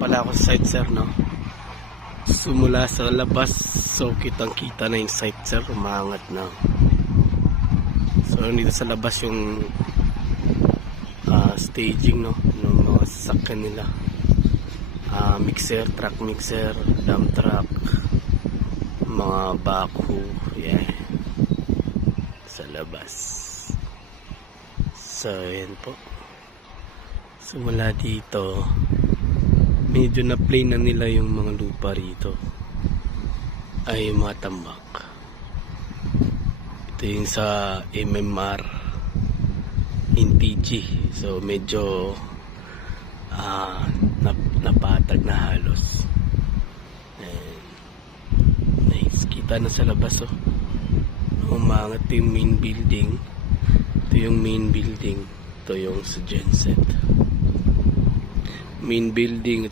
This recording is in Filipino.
pala ako sa site, sir, no? Sumula sa labas, so kitang kita na yung site, sir, umangat na. So dito sa labas yung staging, no, ng mga sasakyan nila, mixer, truck mixer, dump truck, mga backhoe, yeah, sa labas. So yan po, simula dito medyo na plain na nila yung mga lupa rito, ay yung mga tambak. Ito yung sa MMR in PG, so medyo napatag na halos. And nice, kita na sa labas, oh. Umangat yung main building. Ito yung main building, ito yung sa genset main building.